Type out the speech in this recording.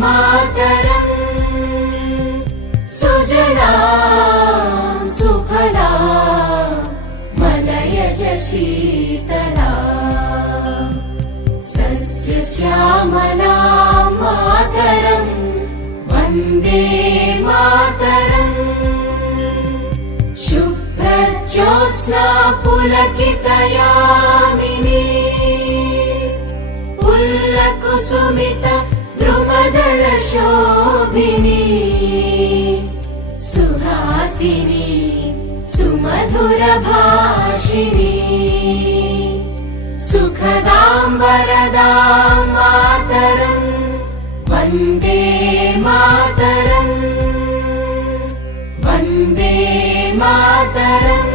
मातरम् सुजला सुफला मलयज शीतला सस्यश्यामला मातरम् वन्दे मातरम् शुभ्रज्योत्स्ना पुलकितयामिनी पुल्लकुसुमित द्रुमदल शोभिनी सुहासिनी सुमधुर भाषिणी सुखदां वरदां मातरम् वन्दे मातरम् वन्दे मातरम्।